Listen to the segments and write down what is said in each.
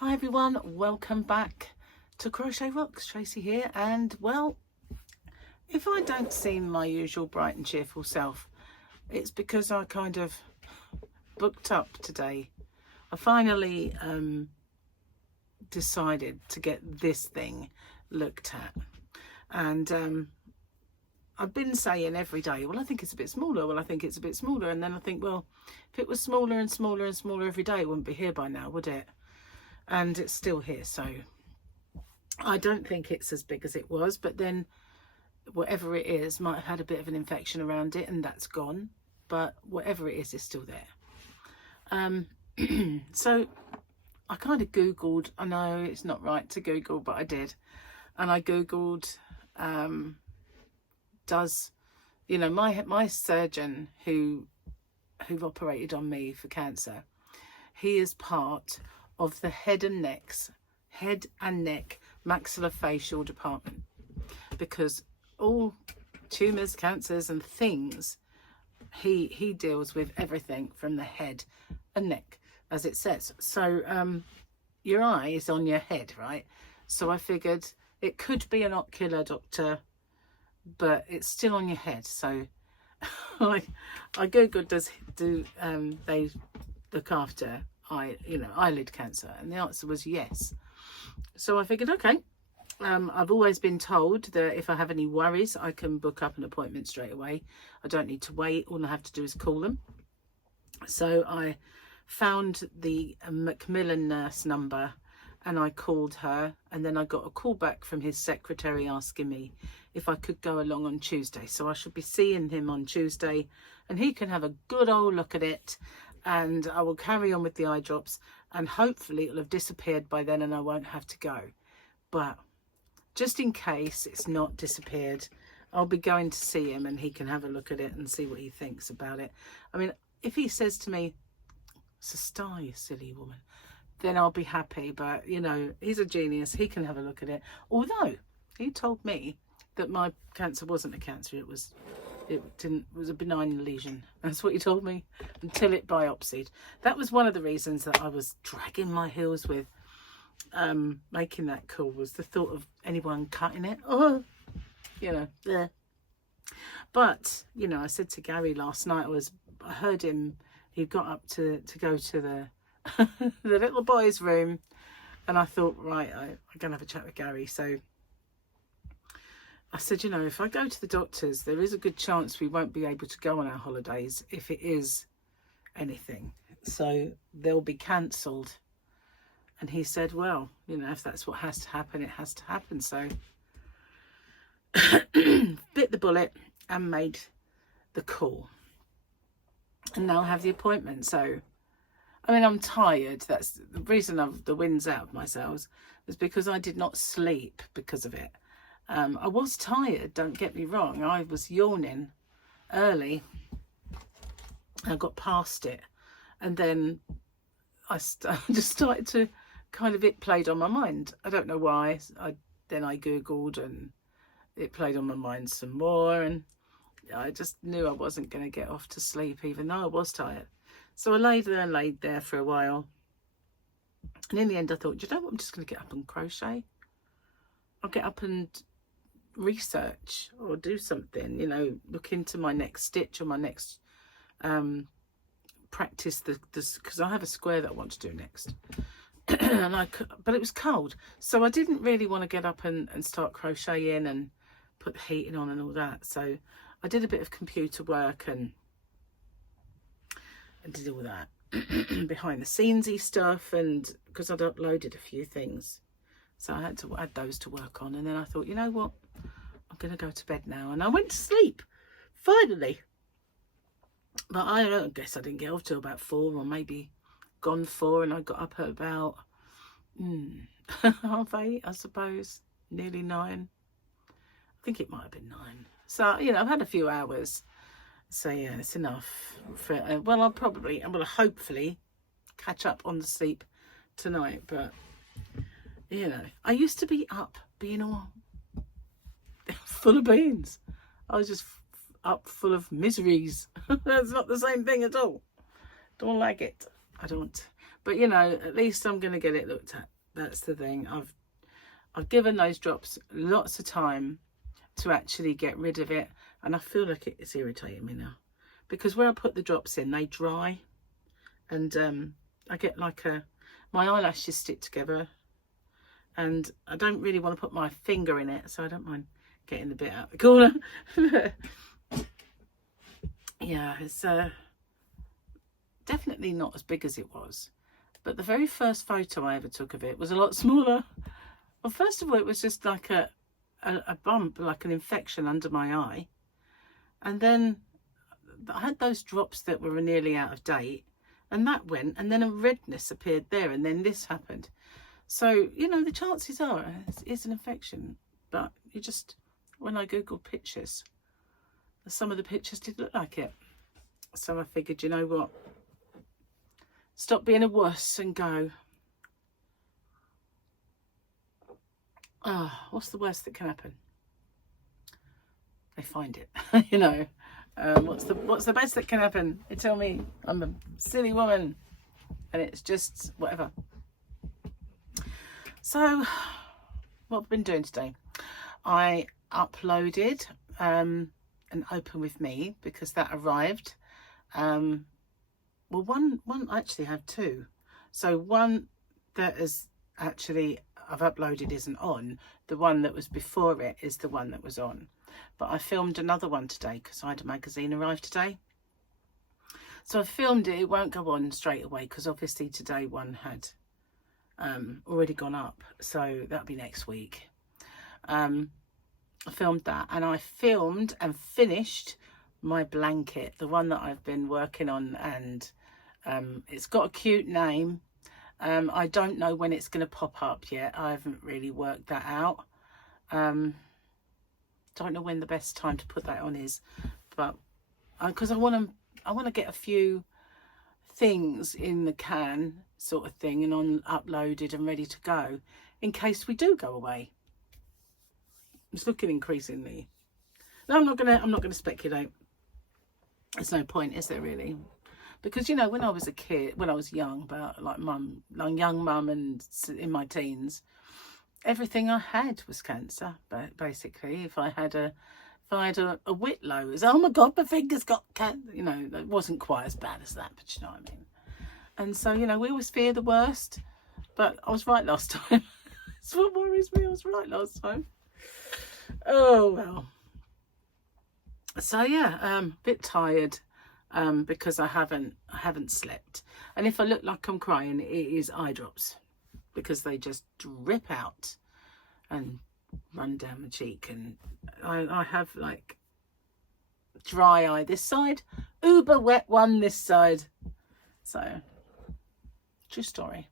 Hi everyone, welcome back to Crochet Rocks. Tracy here, and well, if I don't seem my usual bright and cheerful self, it's because I kind of booked up today. I finally decided to get this thing looked at, and I've been saying every day, well, I think it's a bit smaller, well, I think it's a bit smaller, and then I think, well, if it was smaller and smaller and smaller every day, it wouldn't be here by now, would it? And it's still here, so I don't think it's as big as it was, but then whatever it is might have had a bit of an infection around it, and that's gone, but whatever it is still there. So I kind of googled. I know it's not right to google, but I did, and I googled does, you know, my surgeon who operated on me for cancer, he is part of the head and neck maxillofacial department, because all tumours, cancers and things, he deals with everything from the head and neck, as it says. So your eye is on your head, right? So I figured it could be an ocular doctor, but it's still on your head. So I googled, do they look after eyelid cancer, and the answer was yes. So I figured, okay, I've always been told that if I have any worries, I can book up an appointment straight away. I don't need to wait. All I have to do is call them. So I found the Macmillan nurse number and I called her, and then I got a call back from his secretary asking me if I could go along on Tuesday. So I should be seeing him on Tuesday, and he can have a good old look at it, and I will carry on with the eye drops, and hopefully it'll have disappeared by then and I won't have to go. But just in case it's not disappeared, I'll be going to see him, and he can have a look at it and see what he thinks about it. I mean, if he says to me, "It's a star, you silly woman," then I'll be happy. But you know, he's a genius, he can have a look at it. Although he told me that my cancer wasn't a cancer, it was a benign lesion. That's what he told me, until it biopsied. That was one of the reasons that I was dragging my heels with making that call, was the thought of anyone cutting it. Oh, you know, yeah. But you know, I said to Gary last night, I heard him, he got up to go to the the little boy's room, and I thought, right, I'm gonna have a chat with Gary. So I said, you know, if I go to the doctors, there is a good chance we won't be able to go on our holidays if it is anything. So they'll be cancelled. And he said, well, you know, if that's what has to happen, it has to happen. So bit the bullet and made the call. And now I have the appointment. So, I mean, I'm tired. That's the reason the wind's out of my sails, is because I did not sleep because of it. I was tired, don't get me wrong. I was yawning early. I got past it, and then I just started to kind of, it played on my mind. I don't know why. Then I googled, and it played on my mind some more, and I just knew I wasn't going to get off to sleep, even though I was tired. So I laid there for a while, and in the end I thought, you know what, I'm just going to get up and crochet. I'll get up and research or do something, you know, look into my next stitch or my next practice because I have a square that I want to do next. But it was cold, so I didn't really want to get up and start crocheting and put the heating on and all that. So I did a bit of computer work and did all that behind the scenesy stuff, and because I'd uploaded a few things, so I had to add those to work on. And then I thought, you know what, I'm going to go to bed now. And I went to sleep, finally. But I don't guess I didn't get off till about 4, or maybe gone 4. And I got up at about 8:30, I suppose, nearly 9. I think it might have been 9. So, you know, I've had a few hours. So, yeah, it's enough. Well, I'm going to hopefully catch up on the sleep tonight. But you know, I used to be up being all full of beans. I was just up full of miseries. That's not the same thing at all. Don't like it. I don't. But But you know, at least I'm going to get it looked at. That's the thing. I've given those drops lots of time to actually get rid of it, and I feel like it's irritating me now, because where I put the drops in, they dry, and I get like my eyelashes stick together, and I don't really want to put my finger in it, so I don't mind getting the bit out the corner. Yeah, it's definitely not as big as it was, but the very first photo I ever took of it was a lot smaller. Well, first of all, it was just like a bump, like an infection under my eye, and then I had those drops that were nearly out of date, and that went, and then a redness appeared there, and then this happened. So, you know, the chances are it's an infection, but you just, when I googled pictures, some of the pictures did look like it. So I figured, you know what, stop being a wuss and go, what's the worst that can happen? They find it. You know, what's the best that can happen? They tell me I'm a silly woman, and it's just whatever. So what I've been doing today, I uploaded an Open With Me, because that arrived. Well, one I actually have two. So one that is actually I've uploaded isn't on. The one that was before it is the one that was on. But I filmed another one today because I had a magazine arrive today. So I filmed it. It won't go on straight away because obviously today one had already gone up. So that'll be next week. I filmed that, and I filmed and finished my blanket, the one that I've been working on, and it's got a cute name. I don't know when it's going to pop up yet. I haven't really worked that out. Don't know when the best time to put that on is, but because I want to get a few things in the can, sort of thing, and uploaded and ready to go in case we do go away. It's looking increasingly. No, I'm not gonna speculate. There's no point, is there really? Because, you know, when I was a kid, when I was young, about like young mum and in my teens, everything I had was cancer. But basically, if I had a whitlow, it was, oh my God, my finger's got cancer. You know, it wasn't quite as bad as that, but you know what I mean. And so, you know, we always fear the worst, but I was right last time. That's what worries me. I was right last time. Oh well. So yeah, a bit tired. Because I haven't slept, and if I look like I'm crying, it is eye drops, because they just drip out and run down my cheek, and I have like dry eye this side, uber wet one this side. So true story.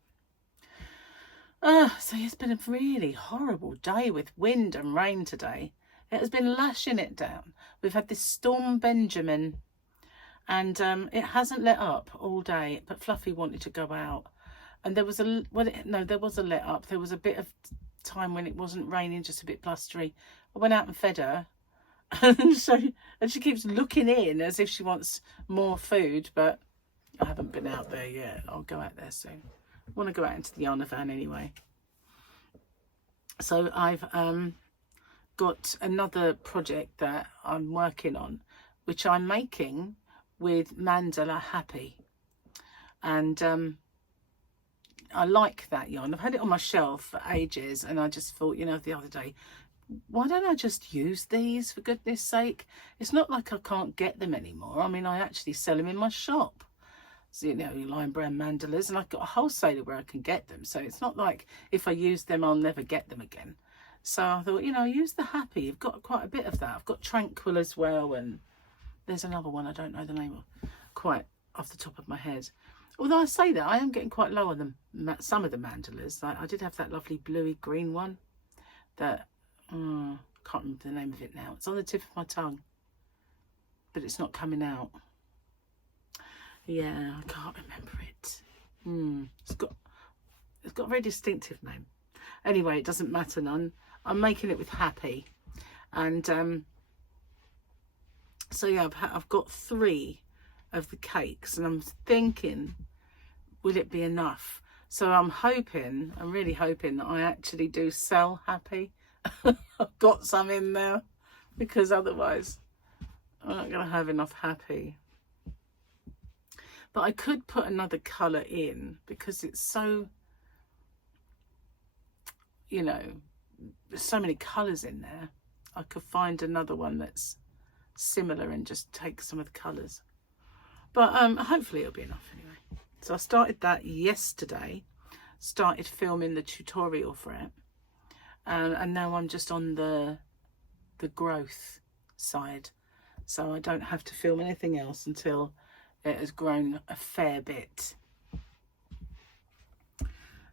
So it's been a really horrible day with wind and rain today. It has been lashing it down. We've had this storm Benjamin, and it hasn't let up all day, but Fluffy wanted to go out, and there was there was a let up. There was a bit of time when it wasn't raining, just a bit blustery. I went out and fed her, and she keeps looking in as if she wants more food, but I haven't been out there yet. I'll go out there soon. I want to go out into the yarn van anyway. So I've got another project that I'm working on, which I'm making with Mandala Happy, and I like that yarn. I've had it on my shelf for ages, and I just thought, you know, the other day, why don't I just use these, for goodness sake? It's not like I can't get them anymore. I mean, I actually sell them in my shop. So, you know, Lion Brand mandalas, and I've got a wholesaler where I can get them. So it's not like if I use them, I'll never get them again. So I thought, you know, use the Happy. You've got quite a bit of that. I've got Tranquil as well, and there's another one I don't know the name of quite off the top of my head. Although I say that, I am getting quite low on some of the mandalas. I did have that lovely bluey green one that, can't remember the name of it now. It's on the tip of my tongue, but it's not coming out. Yeah, I can't remember it. It's got a very distinctive name. Anyway, it doesn't matter none. I'm making it with Happy, and so yeah, I've got 3 of the cakes, and I'm thinking will it be enough? So I'm really hoping that I actually do sell happy. I've got some in there, because otherwise I'm not going to have enough happy. But I could put another colour in, because it's so, you know, there's so many colours in there. I could find another one that's similar and just take some of the colours. But hopefully it'll be enough anyway. So I started that yesterday, started filming the tutorial for it. And now I'm just on the growth side. So I don't have to film anything else until it has grown a fair bit.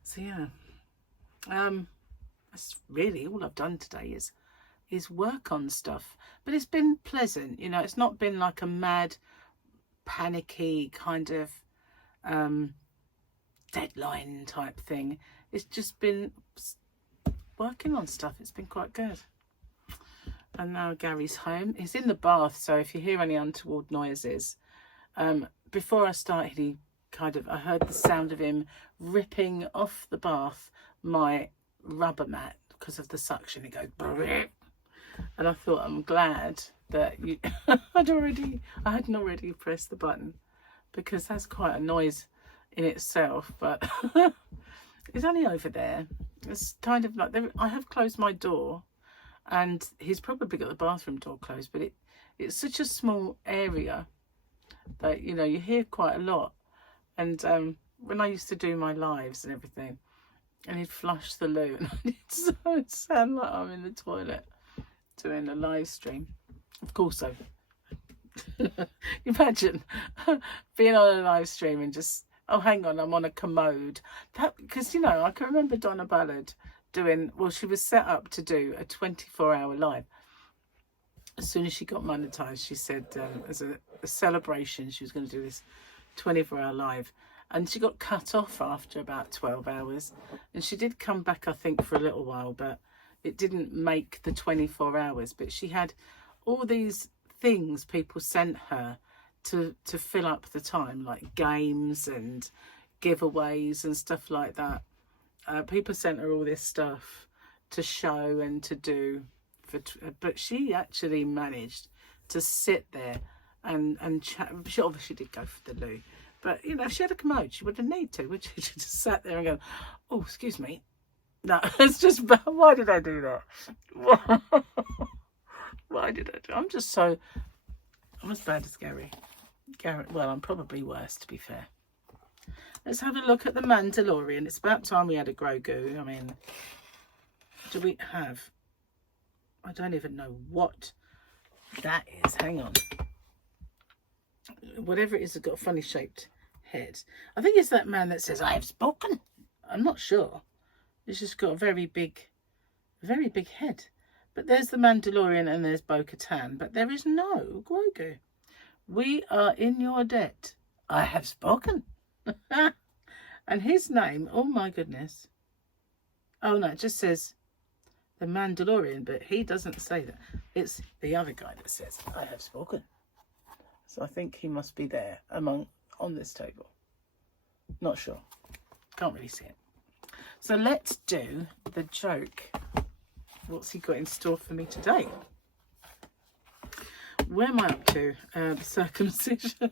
So yeah, that's really all I've done today is work on stuff. But it's been pleasant, you know. It's not been like a mad, panicky kind of deadline type thing. It's just been working on stuff. It's been quite good. And now Gary's home. He's in the bath, so if you hear any untoward noises, before I started, I heard the sound of him ripping off the bath my rubber mat because of the suction. It goes brrr. And I thought, I'm glad that you I hadn't already pressed the button, because that's quite a noise in itself. But it's only over there. It's kind of like I have closed my door, and he's probably got the bathroom door closed, but it's such a small area that, you know, you hear quite a lot. And when I used to do my lives and everything, and he'd flush the loo, and it'd sound like I'm in the toilet doing a live stream. Of course, imagine being on a live stream and just, oh, hang on, I'm on a commode. Because, you know, I can remember Donna Ballard doing, well, she was set up to do a 24-hour live. As soon as she got monetized, she said as a celebration, she was going to do this 24-hour live. And she got cut off after about 12 hours. And she did come back, I think, for a little while, but it didn't make the 24 hours. But she had all these things people sent her to fill up the time, like games and giveaways and stuff like that. People sent her all this stuff to show and to do. But she actually managed to sit there and chat. She obviously did go for the loo. But, you know, if she had a commode, she wouldn't need to, would she? She just sat there and go, oh, excuse me. No, it's just, why did I do that? Why did I do I'm just so, I'm as bad as Gary. Well, I'm probably worse, to be fair. Let's have a look at the Mandalorian. It's about time we had a Grogu. I mean, do we have, I don't even know what that is. Hang on. Whatever it is, it's got a funny shaped head. I think it's that man that says, I have spoken. I'm not sure. It's just got a very big head. But there's the Mandalorian and there's Bo-Katan. But there is no Grogu. We are in your debt. I have spoken. And his name, oh my goodness. Oh no, it just says the Mandalorian, but he doesn't say that. It's the other guy that says, I have spoken. So I think he must be there on this table. Not sure. Can't really see it. So let's do the joke. What's he got in store for me today? Where am I up to? The circumcision.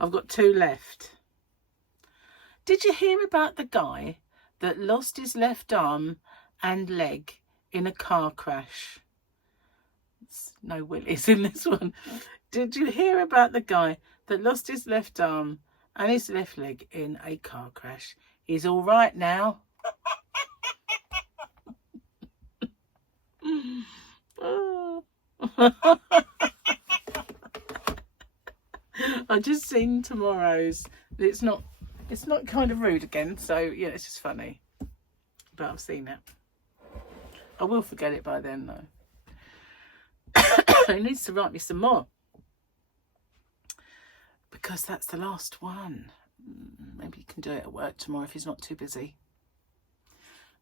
I've got 2 left. Did you hear about the guy that lost his left arm and leg in a car crash? No willies in this one. Did you hear about the guy that lost his left arm and his left leg in a car crash? He's all right now. I just seen tomorrow's. It's not kind of rude again, so yeah, it's just funny. But I've seen it. I will forget it by then though. He needs to write me some more, because that's the last one. Maybe you can do it at work tomorrow if he's not too busy.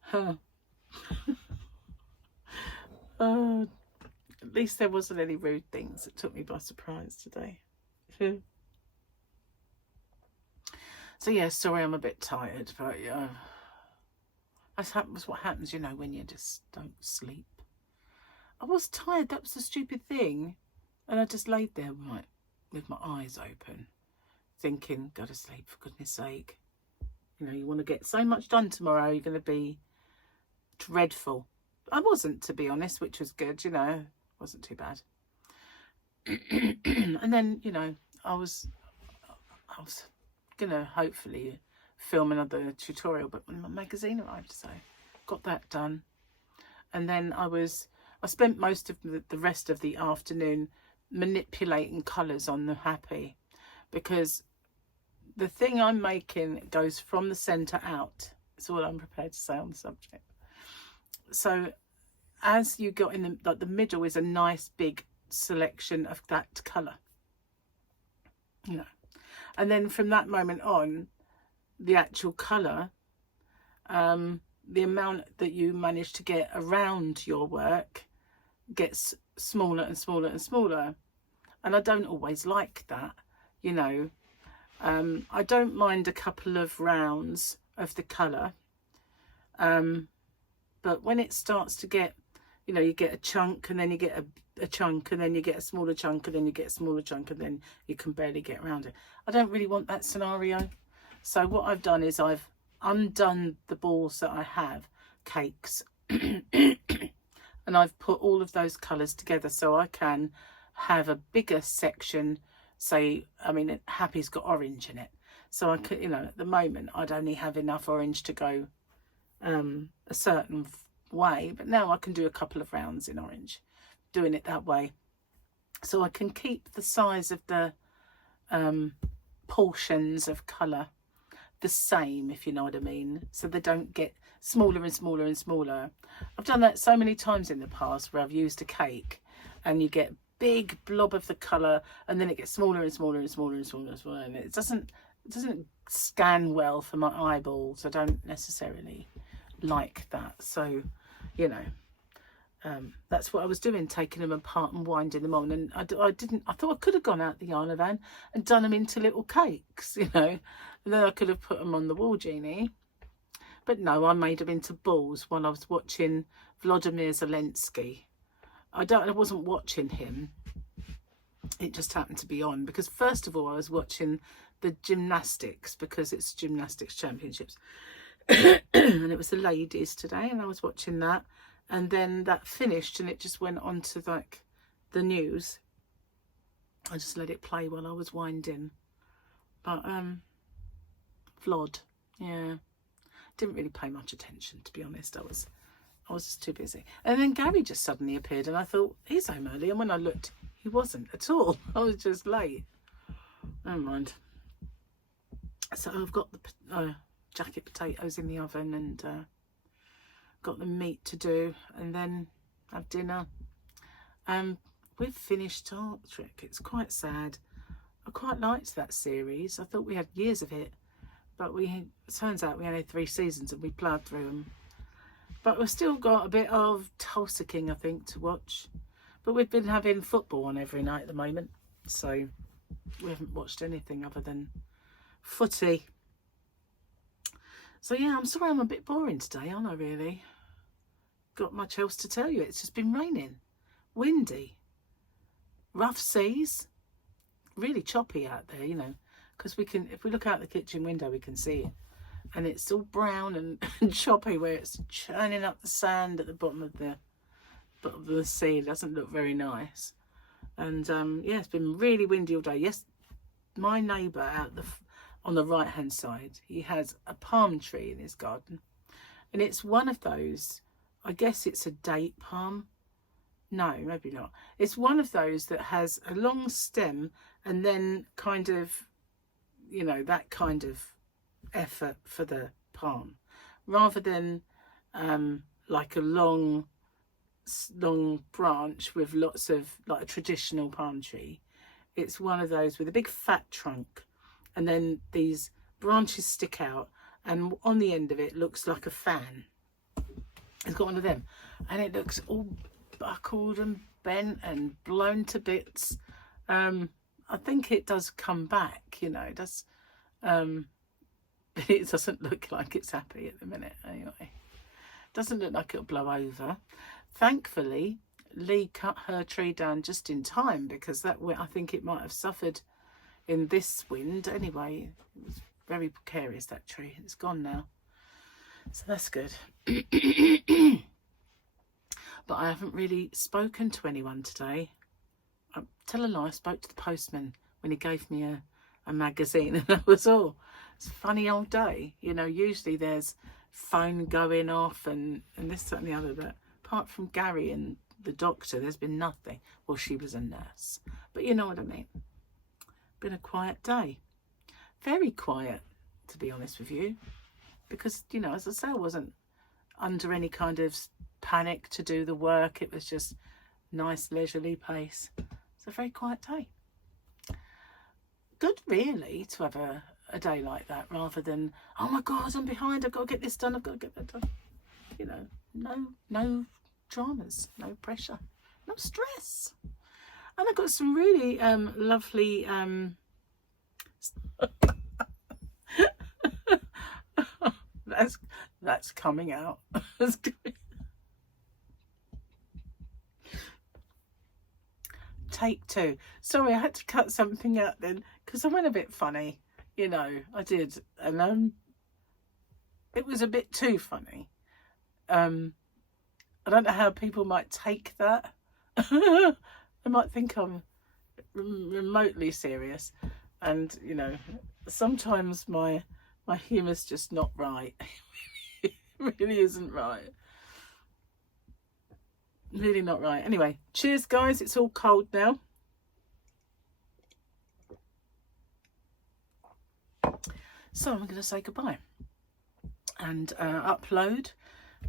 Huh. Oh, at least there wasn't any rude things that took me by surprise today. So yeah, sorry I'm a bit tired, but yeah, that's what happens, you know, when you just don't sleep. I was tired, that was the stupid thing. And I just laid there right with my eyes open, thinking, go to sleep for goodness sake. You know, you want to get so much done tomorrow, you're going to be dreadful. I wasn't, to be honest, which was good, you know, wasn't too bad. And then, you know, I was going to hopefully film another tutorial, but my magazine arrived, so got that done. And then I spent most of the rest of the afternoon manipulating colours on the Happy, because the thing I'm making goes from the centre out. That's all I'm prepared to say on the subject. So as you got in the middle is a nice big selection of that colour, you know, and then from that moment on, the actual colour, the amount that you manage to get around your work gets smaller and smaller and smaller. And I don't always like that, you know. I don't mind a couple of rounds of the colour, but when it starts to get, you know, you get a chunk and then you get a chunk and then you get a smaller chunk and then you get a smaller chunk and then you can barely get around it. I don't really want that scenario. So what I've done is I've undone the balls that I have, cakes, and I've put all of those colours together so I can have a bigger section. Say, I mean, Happy's got orange in it, so I could, you know, at the moment I'd only have enough orange to go a certain way, but now I can do a couple of rounds in orange, doing it that way, so I can keep the size of the portions of colour the same, if you know what I mean, so they don't get smaller and smaller and smaller. I've done that so many times in the past where I've used a cake and you get big blob of the colour and then it gets smaller and smaller and smaller and smaller and smaller, and it doesn't scan well for my eyeballs. I don't necessarily like that. So, you know, that's what I was doing, taking them apart and winding them on. And I thought I could have gone out the yarn van and done them into little cakes, you know, and then I could have put them on the wall genie. But no, I made them into balls while I was watching Vladimir Zelensky. I wasn't watching him. It just happened to be on because first of all I was watching the gymnastics because it's gymnastics championships and it was the ladies today and I was watching that, and then that finished and it just went on to like the news. I just let it play while I was winding. But Vlad, yeah, didn't really pay much attention, to be honest. I was just too busy. And then Gary just suddenly appeared and I thought, he's home early. And when I looked, he wasn't at all. I was just late. Never mind. So I've got the jacket potatoes in the oven and got the meat to do and then have dinner. We've finished Star Trek. It's quite sad. I quite liked that series. I thought we had years of it, but it turns out we only had 3 seasons and we ploughed through them. But we've still got a bit of Tulsa King, I think, to watch. But we've been having football on every night at the moment, so we haven't watched anything other than footy. So yeah, I'm sorry I'm a bit boring today, aren't I, really? Got much else to tell you. It's just been raining, windy, rough seas, really choppy out there, you know, because if we look out the kitchen window, we can see it. And it's all brown and choppy where it's churning up the sand at the bottom of the sea. It doesn't look very nice. And yeah, it's been really windy all day. Yes, my neighbour on the right hand side, he has a palm tree in his garden. And it's one of those, I guess it's a date palm. No, maybe not. It's one of those that has a long stem and then kind of, you know, that kind of effort for the palm, rather than like a long branch with lots of, like a traditional palm tree. It's one of those with a big fat trunk and then these branches stick out and on the end of it looks like a fan. It's got one of them and it looks all buckled and bent and blown to bits. I think it does come back, you know, it does. but it doesn't look like it's happy at the minute anyway. Doesn't look like it'll blow over. Thankfully, Lee cut her tree down just in time, because that I think it might have suffered in this wind anyway. It was very precarious, that tree. It's gone now, so that's good. But I haven't really spoken to anyone today. I tell a lie, I spoke to the postman when he gave me a magazine, and that was all. It's a funny old day, you know. Usually there's phone going off and this, that and the other, but apart from Gary and the doctor, there's been nothing. Well, she was a nurse, but you know what I mean. Been a quiet day, very quiet, to be honest with you, because, you know, as I say, I wasn't under any kind of panic to do the work. It was just nice leisurely pace. It's a very quiet day. Good really to have a day like that, rather than, oh my god, I'm behind, I've got to get this done, I've got to get that done. You know, no dramas, no pressure, no stress. And I've got some really lovely that's coming out. Take two. Sorry, I had to cut something out then because I went a bit funny. You know, I did, and it was a bit too funny. I don't know how people might take that. They might think I'm remotely serious, and you know, sometimes my humour's just not right. It really isn't right. Really not right. Anyway, cheers guys, it's all cold now. So I'm going to say goodbye and upload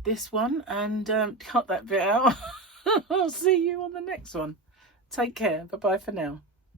this one and cut that bit out. I'll see you on the next one. Take care. Bye bye for now.